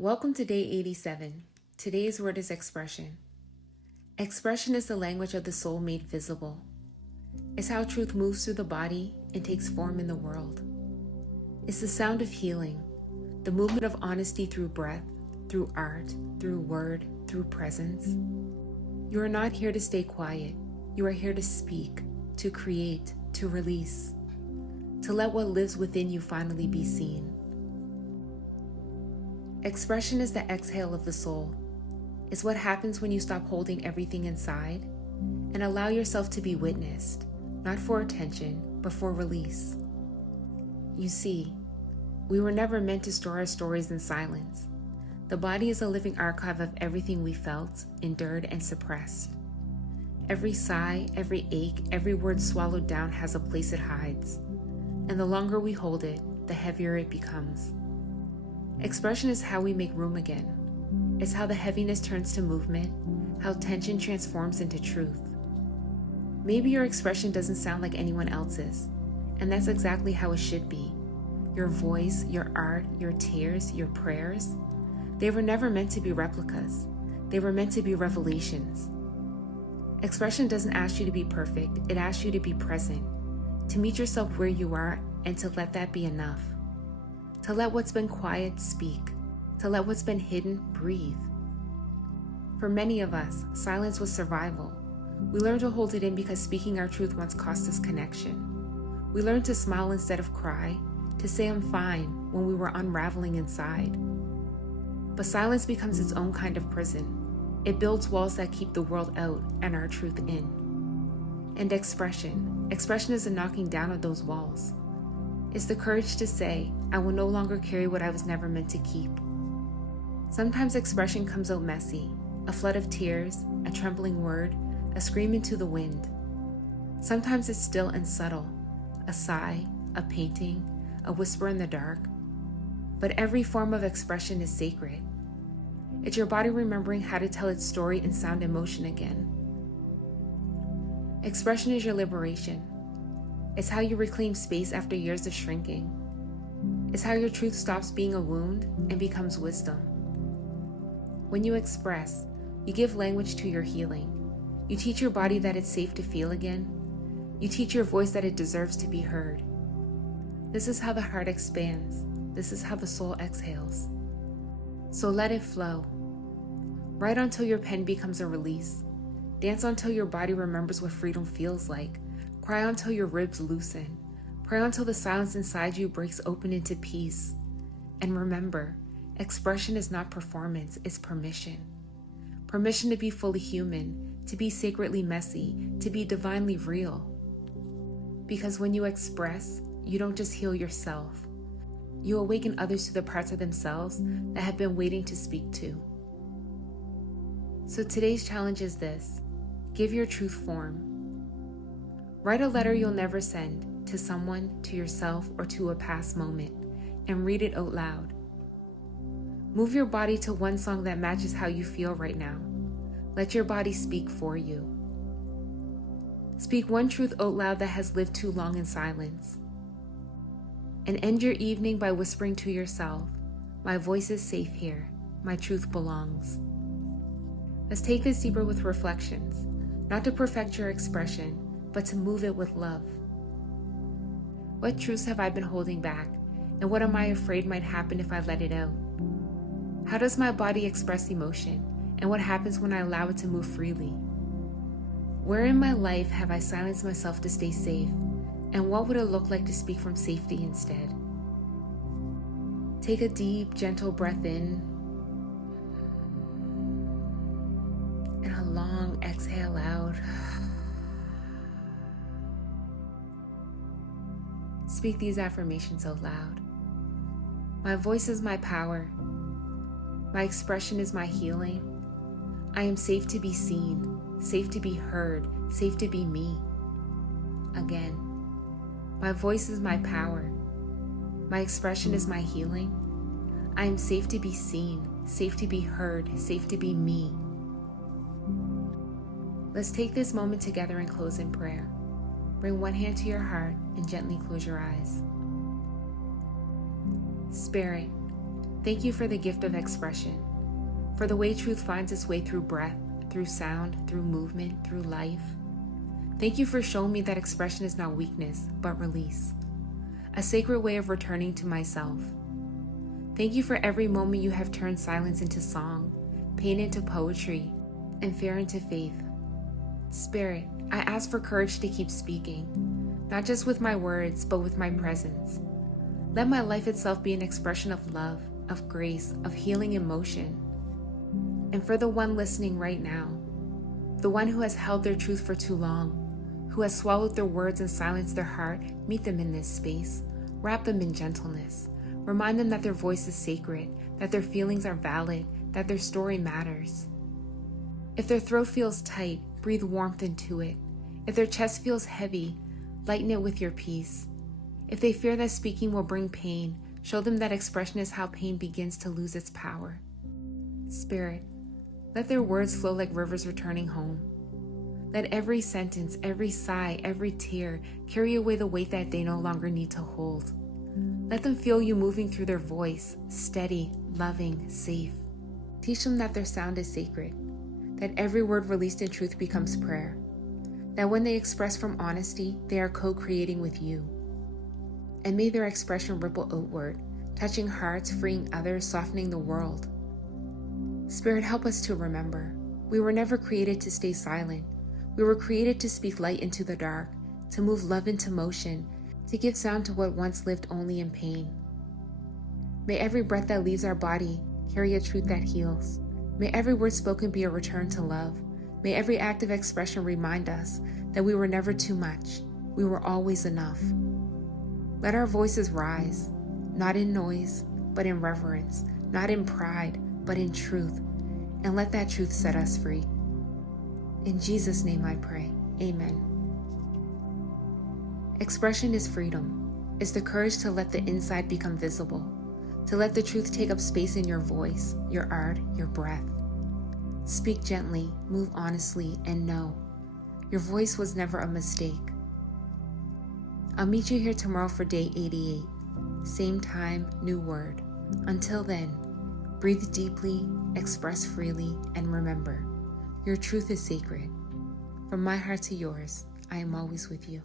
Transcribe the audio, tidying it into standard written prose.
Welcome to day 87. Today's word is expression. Expression is the language of the soul made visible. It's how truth moves through the body and takes form in the world. It's the sound of healing, the movement of honesty through breath, through art, through word, through presence. You are not here to stay quiet. You are here to speak, to create, to release, to let what lives within you finally be seen. Expression is the exhale of the soul. It's what happens when you stop holding everything inside and allow yourself to be witnessed, not for attention, but for release. You see, we were never meant to store our stories in silence. The body is a living archive of everything we felt, endured, and suppressed. Every sigh, every ache, every word swallowed down has a place it hides, and the longer we hold it, the heavier it becomes. Expression is how we make room again. It's how the heaviness turns to movement, how tension transforms into truth. Maybe your expression doesn't sound like anyone else's, and that's exactly how it should be. Your voice, your art, your tears, your prayers, they were never meant to be replicas. They were meant to be revelations. Expression doesn't ask you to be perfect, it asks you to be present, to meet yourself where you are and to let that be enough. To let what's been quiet speak, to let what's been hidden breathe. For many of us, silence was survival. We learned to hold it in because speaking our truth once cost us connection. We learned to smile instead of cry, to say I'm fine when we were unraveling inside. But silence becomes its own kind of prison. It builds walls that keep the world out and our truth in. And expression is the knocking down of those walls. It's the courage to say, I will no longer carry what I was never meant to keep. Sometimes expression comes out messy, a flood of tears, a trembling word, a scream into the wind. Sometimes it's still and subtle, a sigh, a painting, a whisper in the dark. But every form of expression is sacred. It's your body remembering how to tell its story in sound and motion again. Expression is your liberation. It's how you reclaim space after years of shrinking. It's how your truth stops being a wound and becomes wisdom. When you express, you give language to your healing. You teach your body that it's safe to feel again. You teach your voice that it deserves to be heard. This is how the heart expands. This is how the soul exhales. So let it flow. Write until your pen becomes a release. Dance until your body remembers what freedom feels like. Cry until your ribs loosen. Pray until the silence inside you breaks open into peace. And remember, expression is not performance, it's permission. Permission to be fully human, to be sacredly messy, to be divinely real. Because when you express, you don't just heal yourself. You awaken others to the parts of themselves that have been waiting to speak to. So today's challenge is this: give your truth form. Write a letter you'll never send to someone, to yourself, or to a past moment, and read it out loud. Move your body to one song that matches how you feel right now. Let your body speak for you. Speak one truth out loud that has lived too long in silence. And end your evening by whispering to yourself, my voice is safe here, my truth belongs. Let's take this deeper with reflections, not to perfect your expression, but to move it with love. What truths have I been holding back, and what am I afraid might happen if I let it out? How does my body express emotion, and what happens when I allow it to move freely? Where in my life have I silenced myself to stay safe, and what would it look like to speak from safety instead? Take a deep, gentle breath in, and a long exhale out. Speak these affirmations out loud. My voice is my power. My expression is my healing. I am safe to be seen, safe to be heard, safe to be me. Again, my voice is my power. My expression is my healing. I am safe to be seen, safe to be heard, safe to be me. Let's take this moment together and close in prayer. Bring one hand to your heart and gently close your eyes. Spirit, Thank you for the gift of expression, for the way truth finds its way through breath, through sound, through movement, through life. Thank you for showing me that expression is not weakness, but release, a sacred way of returning to myself. Thank you for every moment you have turned silence into song, pain into poetry, and fear into faith. Spirit, I ask for courage to keep speaking, not just with my words, but with my presence. Let my life itself be an expression of love, of grace, of healing emotion. And for the one listening right now, the one who has held their truth for too long, who has swallowed their words and silenced their heart, meet them in this space. Wrap them in gentleness. Remind them that their voice is sacred, that their feelings are valid, that their story matters. If their throat feels tight, breathe warmth into it. If their chest feels heavy, lighten it with your peace. If they fear that speaking will bring pain, show them that expression is how pain begins to lose its power. Spirit, let their words flow like rivers returning home. Let every sentence, every sigh, every tear carry away the weight that they no longer need to hold. Let them feel you moving through their voice, steady, loving, safe. Teach them that their sound is sacred, that every word released in truth becomes prayer, that when they express from honesty, they are co-creating with you. And may their expression ripple outward, touching hearts, freeing others, softening the world. Spirit, help us to remember, we were never created to stay silent. We were created to speak light into the dark, to move love into motion, to give sound to what once lived only in pain. May every breath that leaves our body carry a truth that heals. May every word spoken be a return to love. May every act of expression remind us that we were never too much. We were always enough. Let our voices rise, not in noise, but in reverence, not in pride, but in truth. And let that truth set us free. In Jesus' name I pray. Amen. Expression is freedom. It's the courage to let the inside become visible, to let the truth take up space in your voice, your art, your breath. Speak gently, move honestly, and know your voice was never a mistake. I'll meet you here tomorrow for day 88. Same time, new word. Until then, breathe deeply, express freely, and remember, your truth is sacred. From my heart to yours, I am always with you.